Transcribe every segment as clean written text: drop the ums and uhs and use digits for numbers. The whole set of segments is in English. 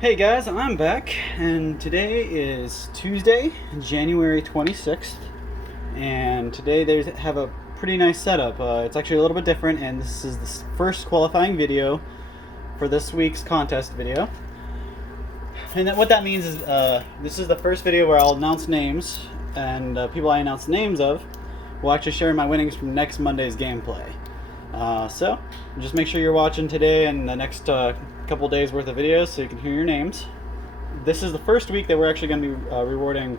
Hey guys, I'm back, and today is Tuesday, January 26th, and today they have a pretty nice setup. It's actually a little bit different, and this is the first qualifying video for this week's contest video. And what that means is this is the first video where I'll announce names, and people I announce names of will actually share my winnings from next Monday's gameplay. So just make sure you're watching today and the next couple days worth of videos so you can hear your names. This is the first week that we're actually going to be rewarding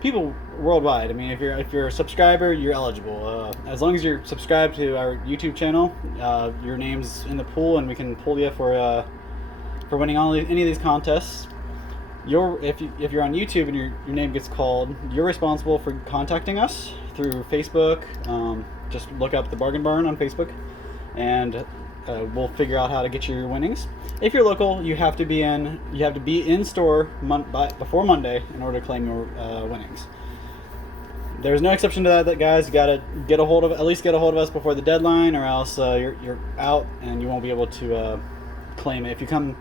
people worldwide. I mean, if you're a subscriber, you're eligible. As long as you're subscribed to our YouTube channel, your name's in the pool, and we can pull you for winning any of these contests. If you're on YouTube and your name gets called, you're responsible for contacting us through Facebook. Just look up the Bargain Barn on Facebook, and we'll figure out how to get you your winnings. If you're local, you have to be in store before Monday in order to claim your winnings. There's no exception to that, guys. You gotta at least get a hold of us before the deadline, or else you're out and you won't be able to claim it. If you come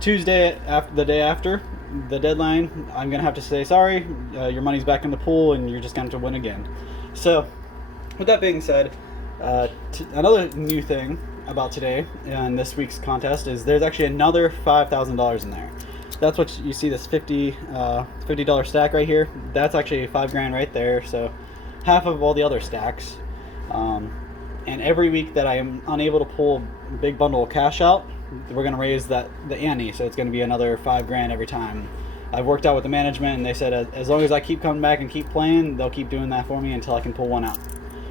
Tuesday the day after the deadline, I'm gonna have to say sorry. Your money's back in the pool, and you're just gonna have to win again. So, with that being said, another new thing about today and this week's contest is there's actually another $5,000 in there. That's what you see, this $50 stack right here. That's actually $5,000 right there. So half of all the other stacks. And every week that I am unable to pull a big bundle of cash out, we're going to raise the ante. So it's going to be another $5,000 every time. I've worked out with the management, and they said as long as I keep coming back and keep playing, they'll keep doing that for me until I can pull one out.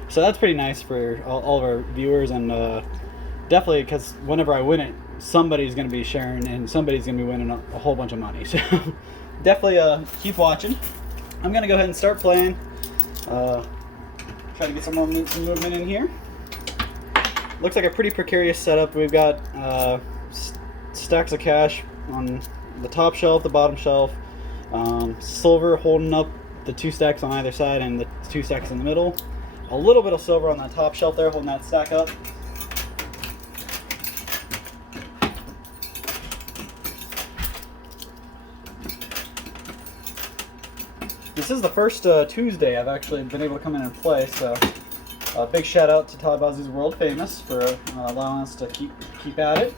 So that's pretty nice for all of our viewers, and definitely because whenever I win it, somebody's going to be sharing and somebody's going to be winning a whole bunch of money. So definitely keep watching. I'm going to go ahead and start playing. Try to get some movement in here. Looks like a pretty precarious setup. We've got stacks of cash on the top shelf, the bottom shelf, silver holding up the two stacks on either side and the two stacks in the middle. A little bit of silver on that top shelf there holding that stack up. This is the first Tuesday I've actually been able to come in and play, so a big shout out to Todd Bozzy's World Famous for allowing us to keep at it.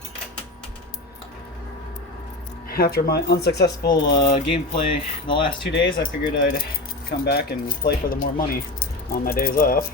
After my unsuccessful gameplay the last 2 days, I figured I'd come back and play for the more money on my days off.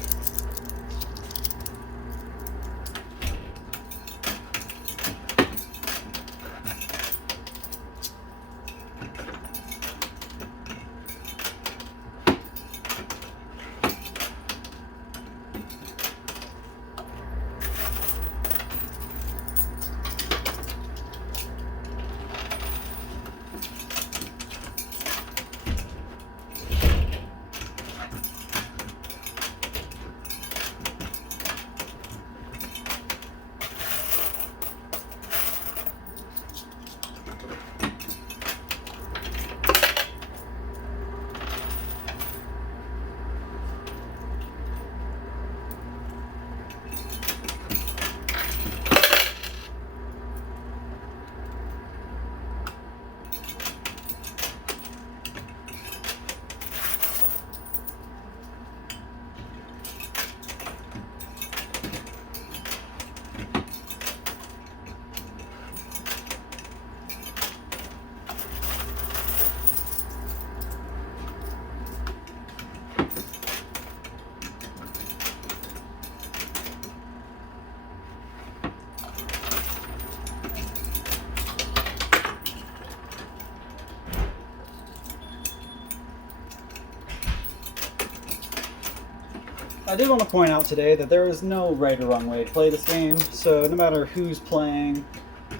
I did want to point out today that there is no right or wrong way to play this game, so no matter who's playing,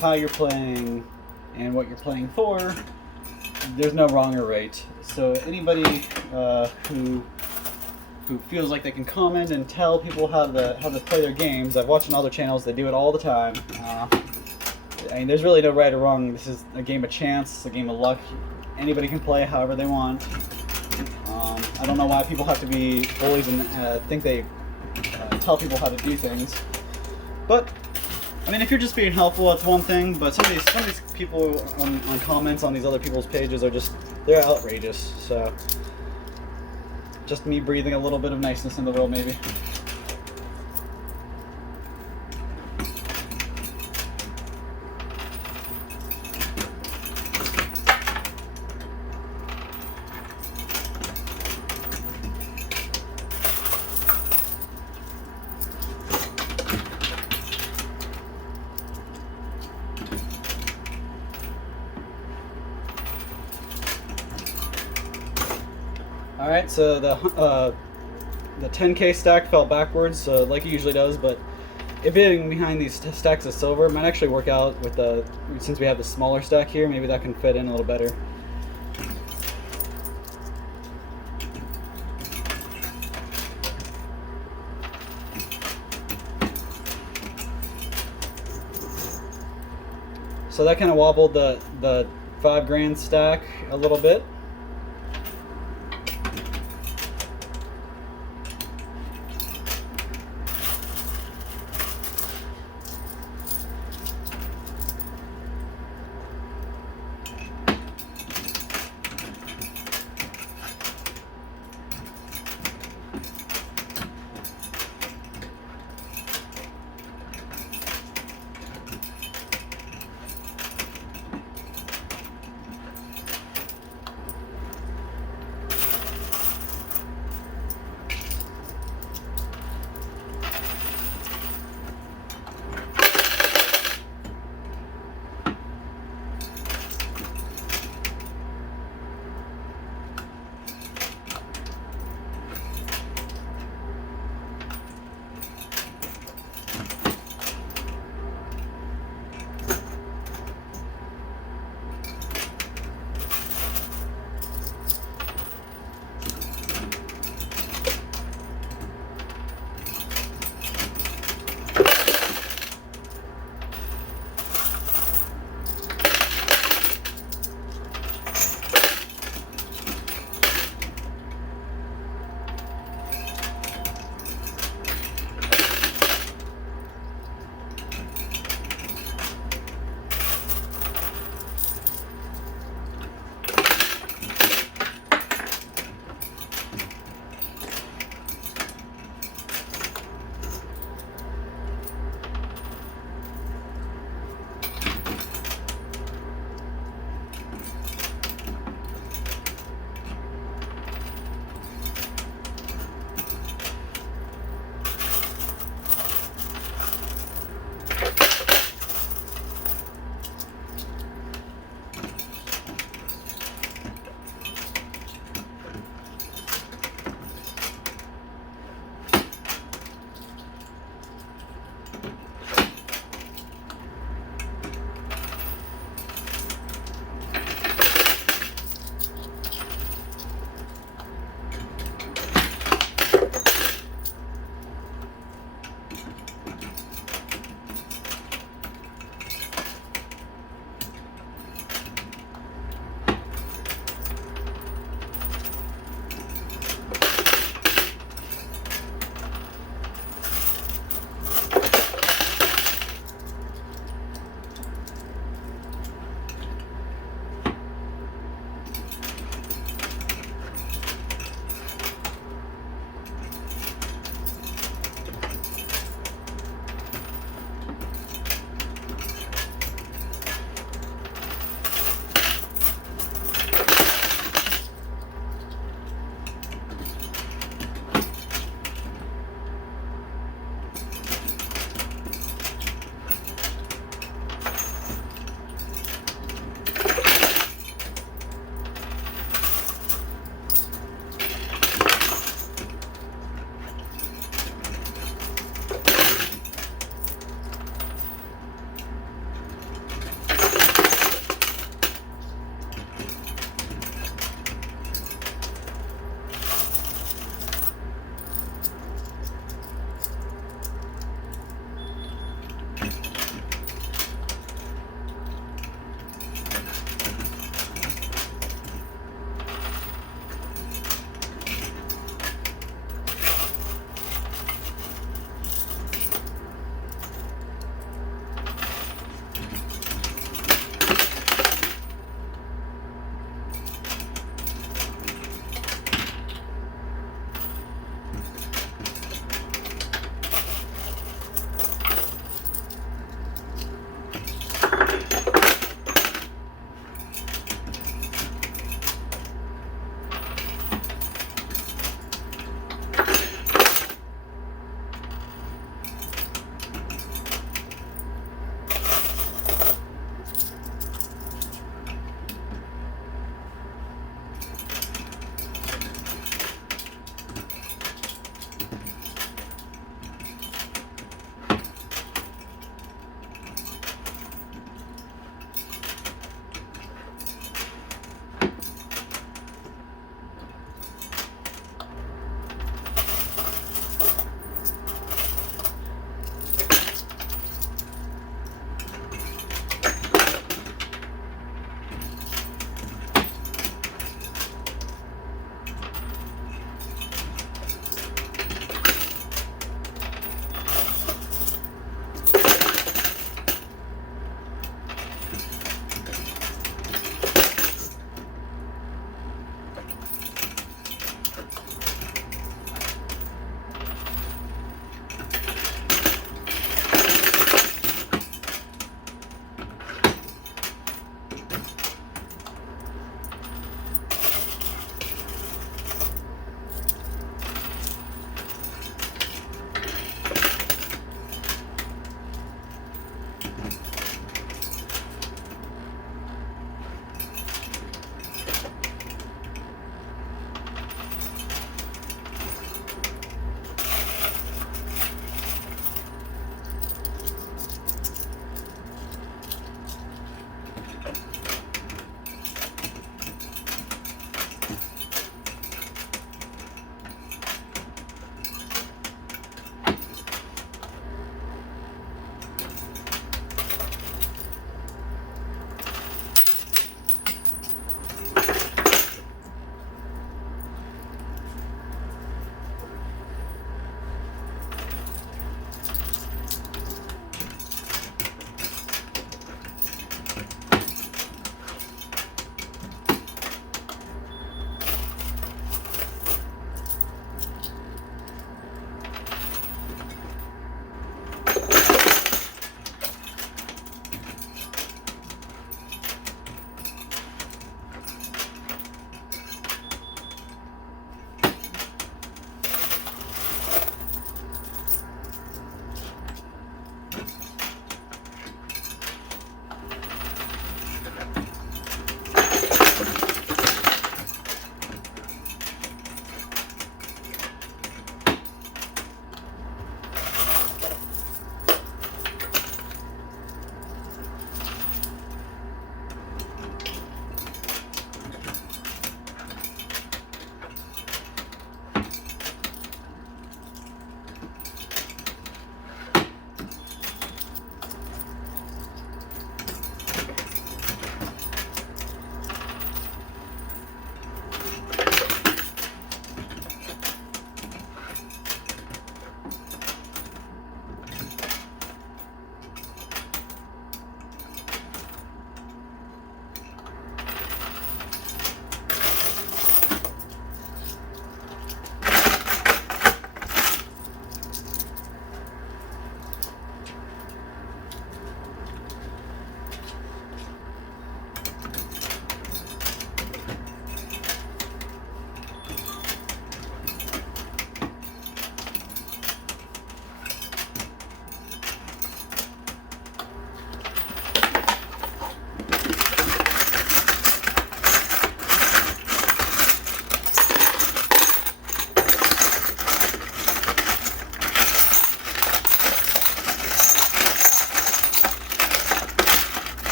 how you're playing, and what you're playing for, there's no wrong or right. So anybody who feels like they can comment and tell people how to play their games, I've watched on other channels, they do it all the time. I mean, there's really no right or wrong. This is a game of chance, a game of luck. Anybody can play however they want. I don't know why people have to be bullies and think they tell people how to do things. But I mean, if you're just being helpful, that's one thing, but some of these people on comments on these other people's pages are just, they're outrageous. So just me breathing a little bit of niceness in the world, maybe. All right, so the 10K stack fell backwards, like it usually does, but if hitting behind these stacks of silver might actually work out with since we have the smaller stack here, maybe that can fit in a little better. So that kind of wobbled the 5 grand stack a little bit.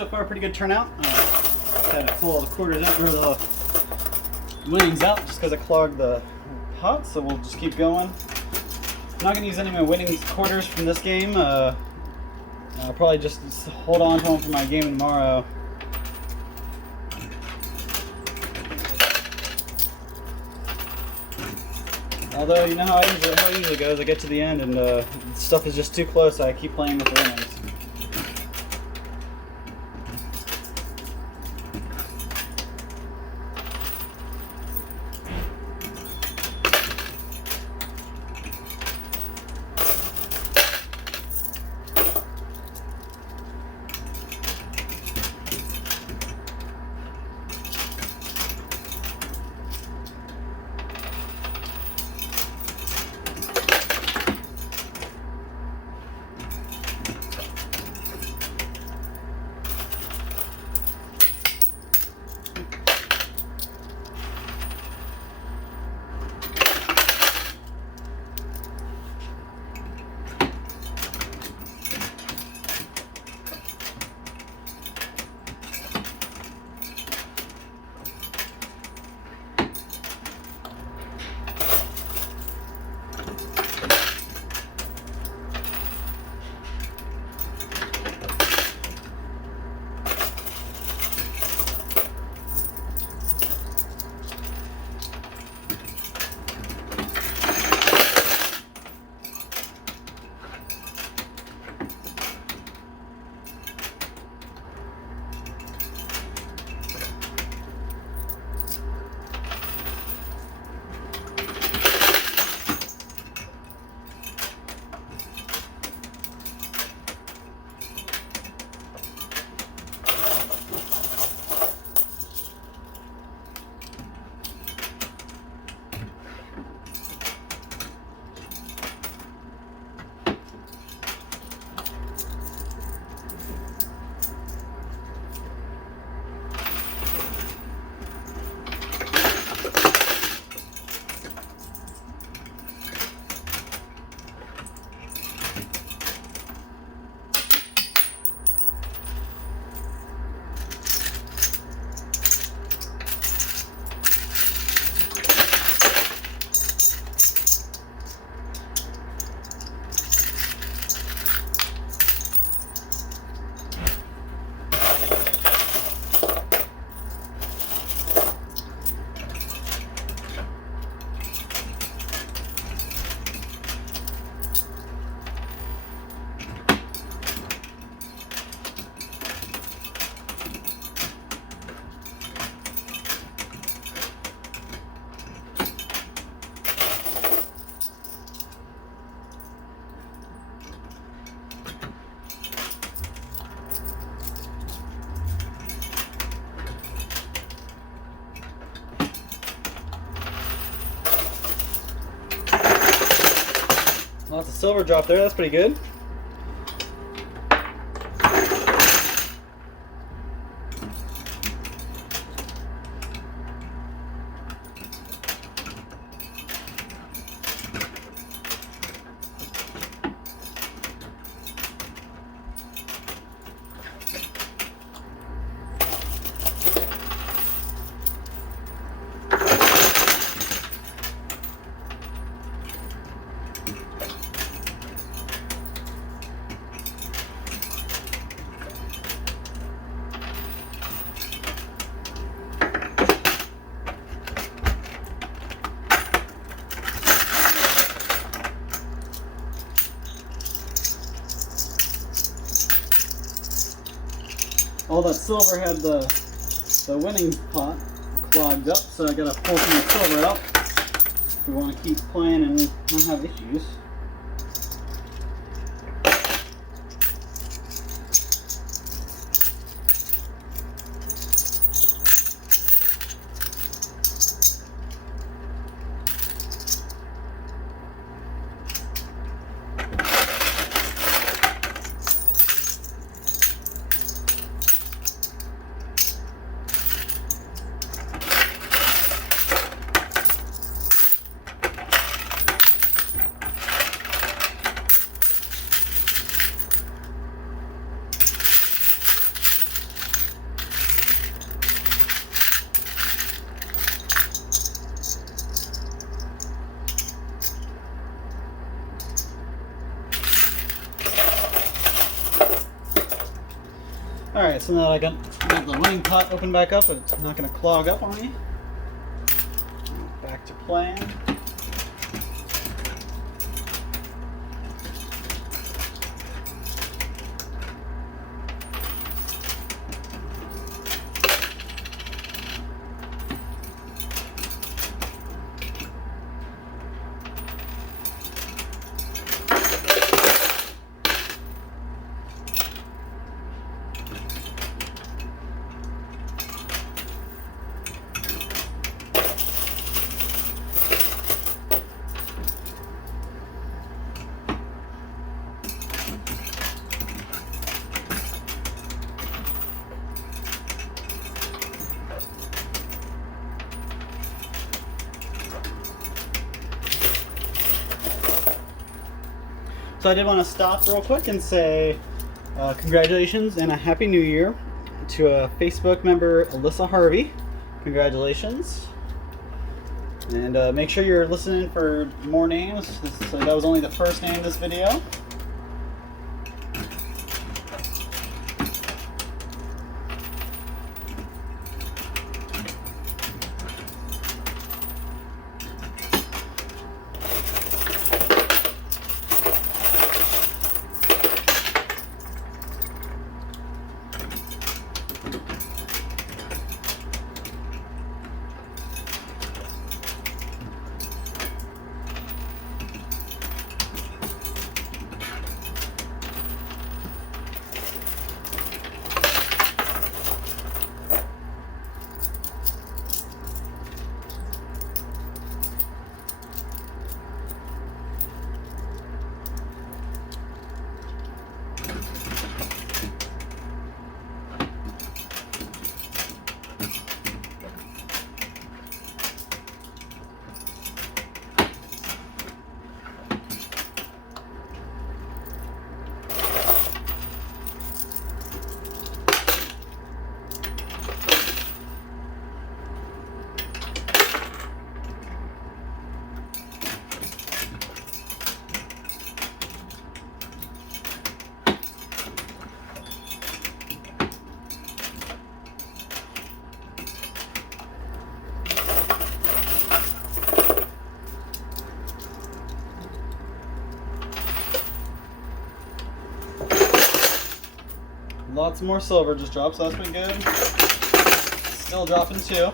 so far, pretty good turnout. Had to pull all the quarters out, or the winnings out, just because I clogged the pot, so we'll just keep going. I'm not going to use any of my winnings quarters from this game. I'll probably just hold on to them for my game tomorrow. Although, you know how it usually goes, I get to the end and stuff is just too close, so I keep playing with the winnings. Lots of silver drop there, that's pretty good. All that silver had the winning pot clogged up, so I gotta pull some of the silver out if we want to keep playing and not have issues. Alright, so now I got the running pot opened back up, but it's not going to clog up on me. Back to playing. So I did want to stop real quick and say congratulations and a Happy New Year to a Facebook member, Alyssa Harvey. Congratulations. And make sure you're listening for more names. So that was only the first name in this video. Lots more silver just dropped, so that's been good. Still dropping too.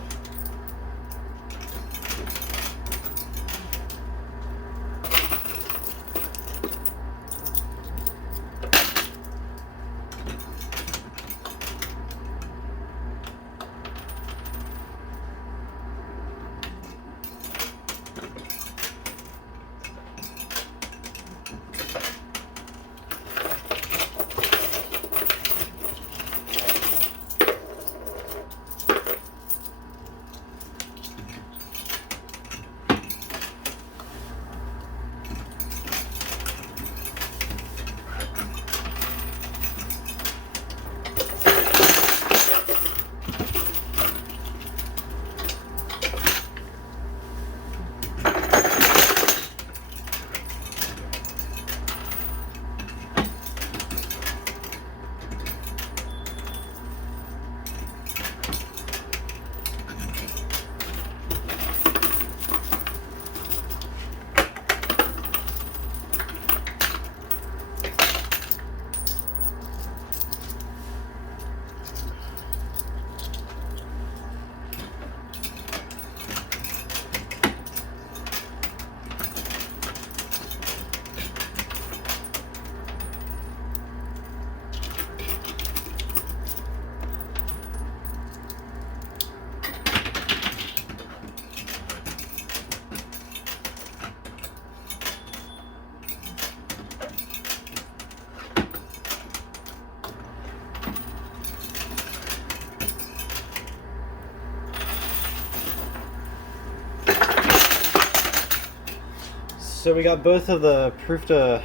So we got both of the proof to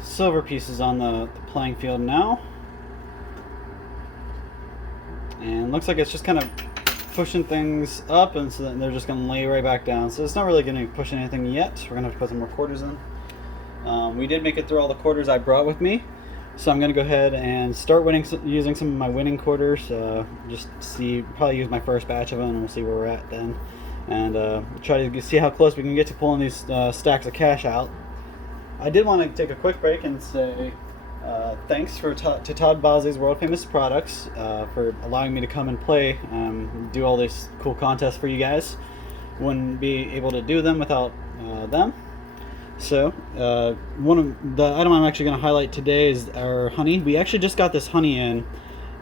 silver pieces on the playing field now. And looks like it's just kind of pushing things up, and so then they're just going to lay right back down. So it's not really going to push anything yet. We're going to have to put some more quarters in. We did make it through all the quarters I brought with me. So I'm going to go ahead and start using some of my winning quarters. Just see, probably use my first batch of them, and we'll see where we're at then. And try to see how close we can get to pulling these stacks of cash out. I did want to take a quick break and say thanks to Todd Bosley's World Famous Products for allowing me to come and play, do all these cool contests for you guys. Wouldn't be able to do them without them. So, one of the item I'm actually going to highlight today is our honey. We actually just got this honey in.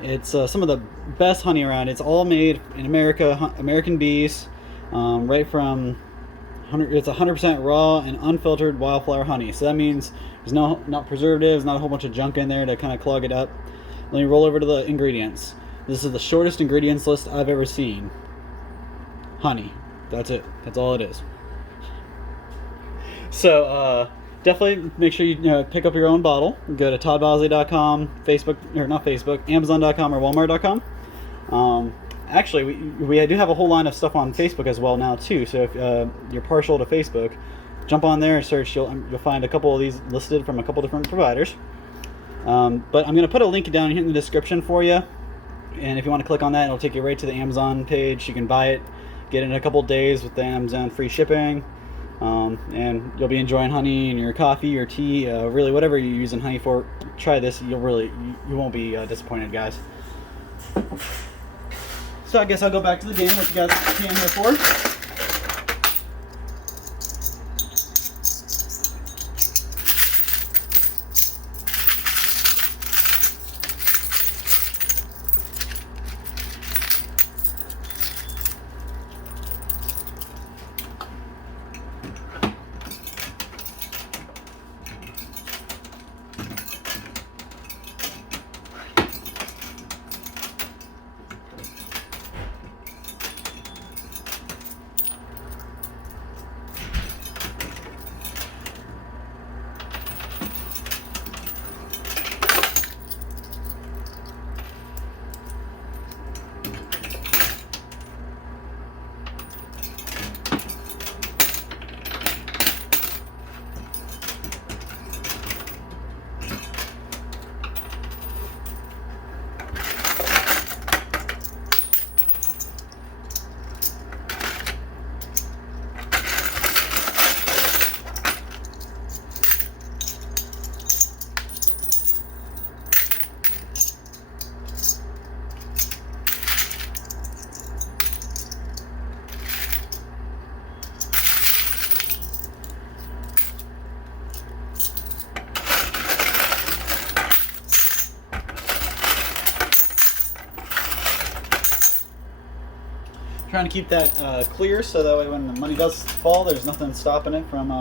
It's some of the best honey around. It's all made in America, American bees, right from it's 100% raw and unfiltered wildflower honey. So that means there's not preservatives, not a whole bunch of junk in there to kind of clog it up. Let me roll over to the ingredients. This is the shortest ingredients list I've ever seen. Honey. That's it. That's all it is. So definitely make sure you pick up your own bottle. Go to toddbosley.com, Amazon.com, or Walmart.com. Actually, we do have a whole line of stuff on Facebook as well now too. So if you're partial to Facebook, jump on there and search. You'll find a couple of these listed from a couple different providers. But I'm going to put a link down here in the description for you. And if you want to click on that, it'll take you right to the Amazon page. You can buy it, get it in a couple days with the Amazon free shipping. And you'll be enjoying honey in your coffee or tea, really whatever you're using honey for. Try this. You won't be disappointed, guys. So I guess I'll go back to the game. What you guys came here for? Trying to keep that clear so that way when the money does fall, there's nothing stopping it from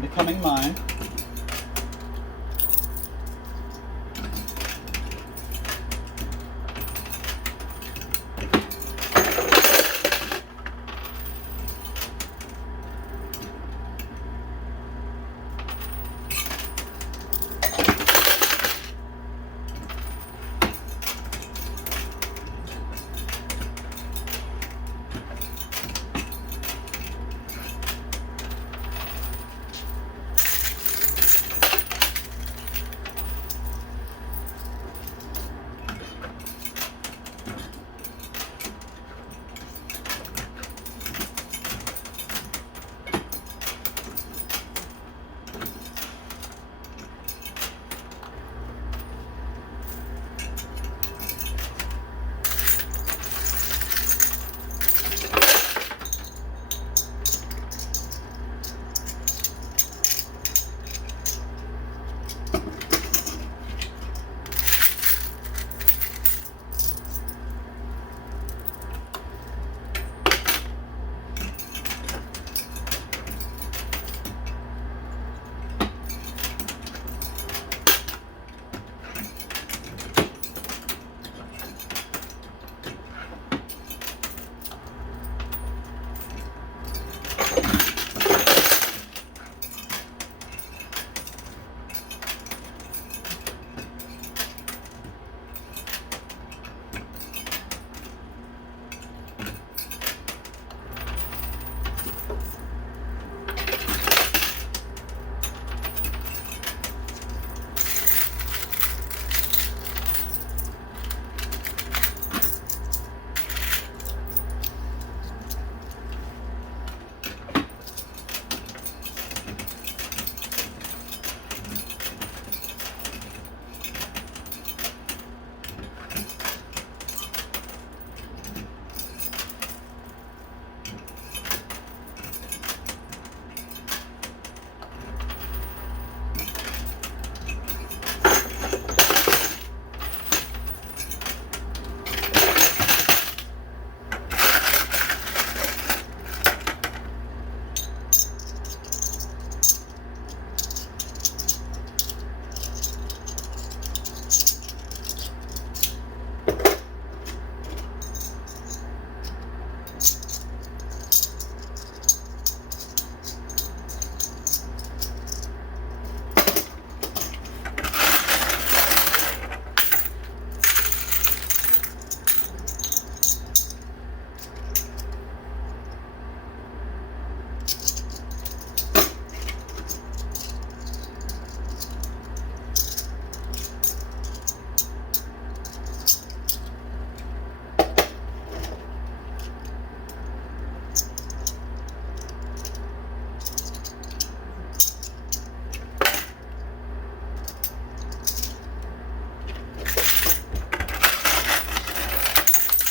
becoming mine.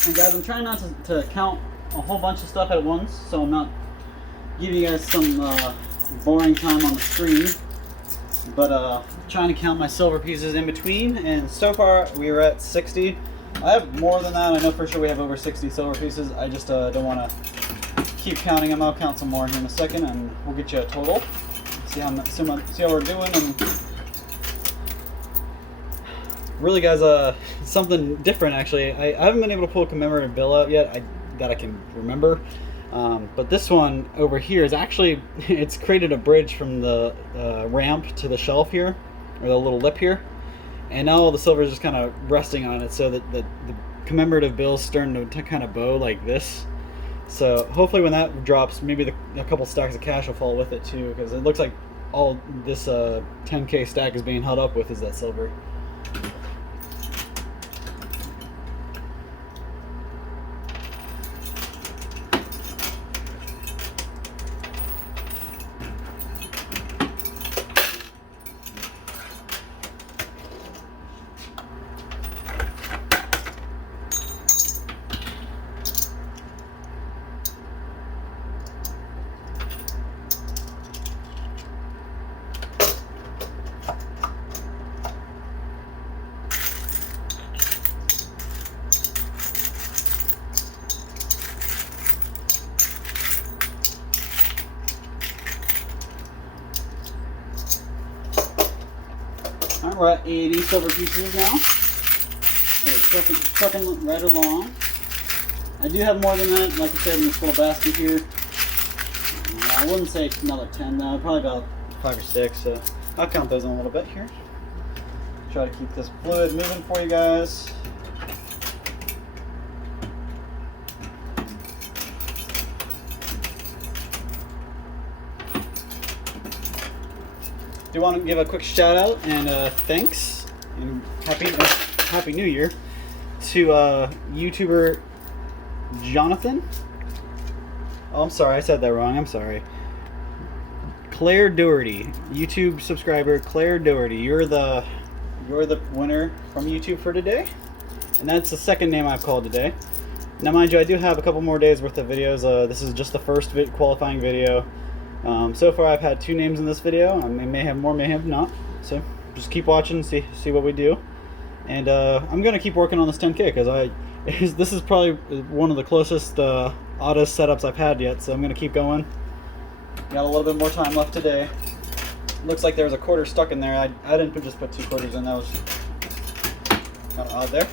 And guys, I'm trying not to count a whole bunch of stuff at once, so I'm not giving you guys some boring time on the screen. But trying to count my silver pieces in between, and so far we are at 60. I have more than that. I know for sure we have over 60 silver pieces. I just don't want to keep counting them. I'll count some more here in a second, and we'll get you a total. See how we're doing. And really, guys, something different actually. I haven't been able to pull a commemorative bill out yet that I can remember. But this one over here is actually, it's created a bridge from the ramp to the shelf here, or the little lip here, and now all the silver is just kind of resting on it, so that the commemorative bill is starting to kind of bow like this. So hopefully when that drops, maybe a couple stacks of cash will fall with it too, because it looks like all this 10K stack is being held up with is that silver. Alright, we're at 80 silver pieces now. So we're trucking right along. I do have more than that, like I said, in this little basket here. I wouldn't say another 10 though, probably about 5 or 6. So I'll count those in a little bit here. Try to keep this fluid moving for you guys. Do want to give a quick shout out and thanks and happy New Year to YouTuber Jonathan. Oh, I'm sorry, I said that wrong. I'm sorry. Claire Doherty, YouTube subscriber Claire Doherty. You're the winner from YouTube for today, and that's the second name I've called today. Now, mind you, I do have a couple more days worth of videos. This is just the first qualifying video. So far I've had 2 names in this video. I may have more, may have not. So just keep watching, see what we do. And I'm gonna keep working on this 10K because this is probably one of the closest auto setups I've had yet. So I'm gonna keep going. Got a little bit more time left today. Looks like there was a quarter stuck in there. I didn't just put 2 quarters in. That was kind of odd there.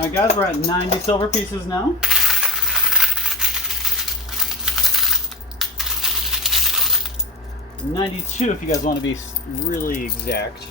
Alright guys, we're at 90 silver pieces now. $92 if you guys want to be really exact.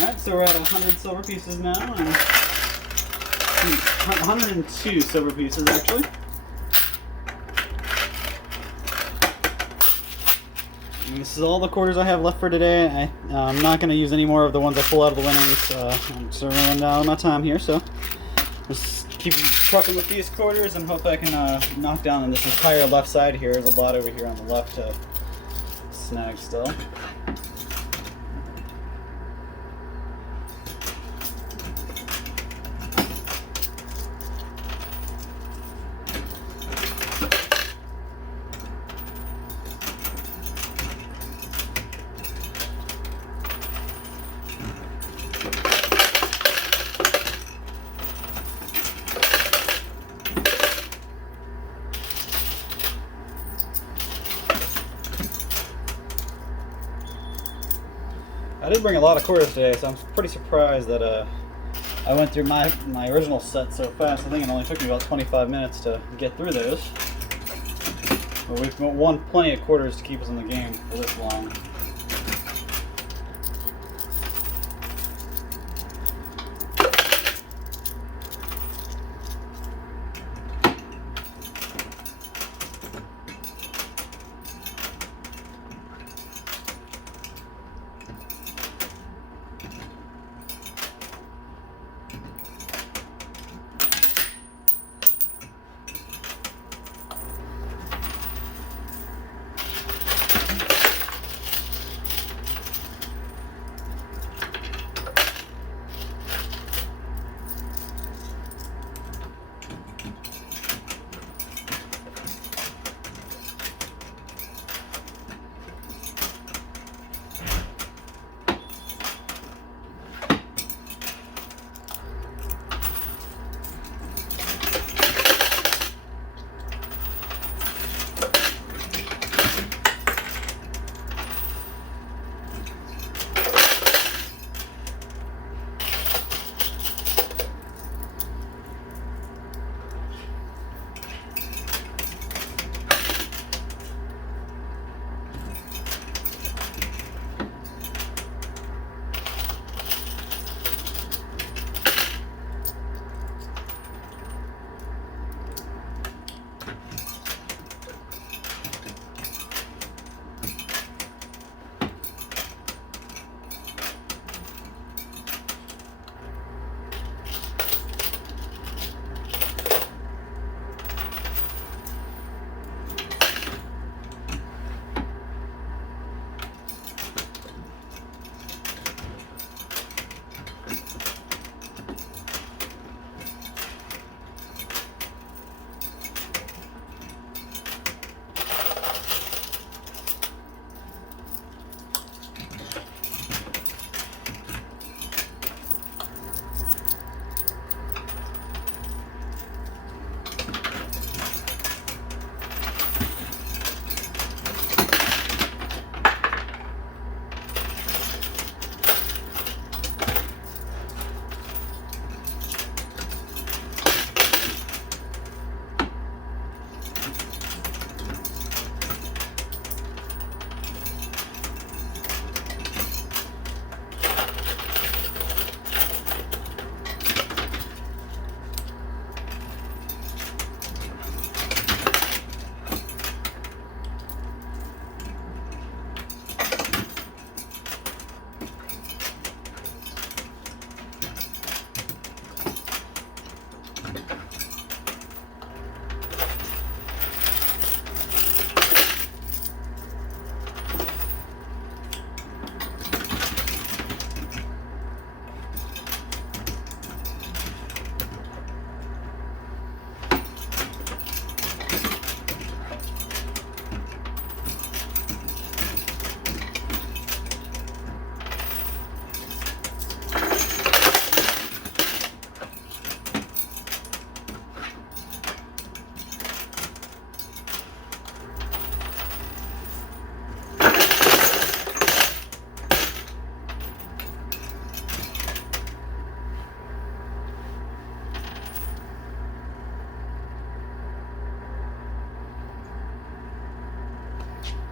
Alright, so we're at 100 silver pieces now, and 102 silver pieces actually. And this is all the quarters I have left for today. I'm not going to use any more of the ones I pull out of the winnings. I'm just running down on my time here, so just keep trucking with these quarters and hope I can knock down on this entire left side here. There's a lot over here on the left to snag still. I did bring a lot of quarters today, so I'm pretty surprised that I went through my original set so fast. I think it only took me about 25 minutes to get through those. But we've won plenty of quarters to keep us in the game for this long.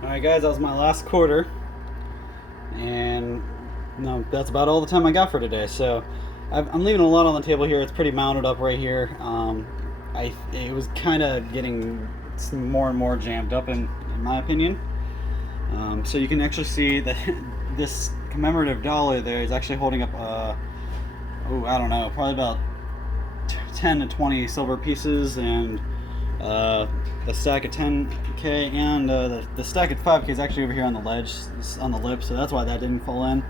Alright guys, that was my last quarter, and no, that's about all the time I got for today. So I'm leaving a lot on the table here. It's pretty mounted up right here. It was kind of getting more and more jammed up in my opinion. So you can actually see that this commemorative dollar there is actually holding up, I don't know, probably about 10 to 20 silver pieces, and the stack of 10K and the stack of 5K is actually over here on the ledge, on the lip, so that's why that didn't fall in.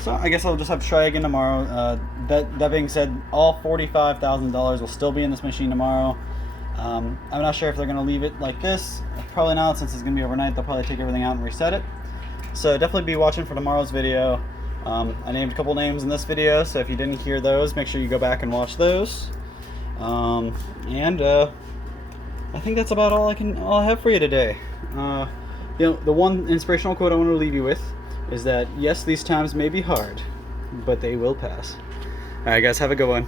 So I guess I'll just have to try again tomorrow. That being said, all $45,000 will still be in this machine tomorrow. I'm not sure if they're going to leave it like this. Probably not, since it's going to be overnight. They'll probably take everything out and reset it. So definitely be watching for tomorrow's video. I named a couple names in this video, so if you didn't hear those, make sure you go back and watch those. I think that's about all I have for you today. The one inspirational quote I want to leave you with is that, yes, these times may be hard, but they will pass. Alright guys, have a good one.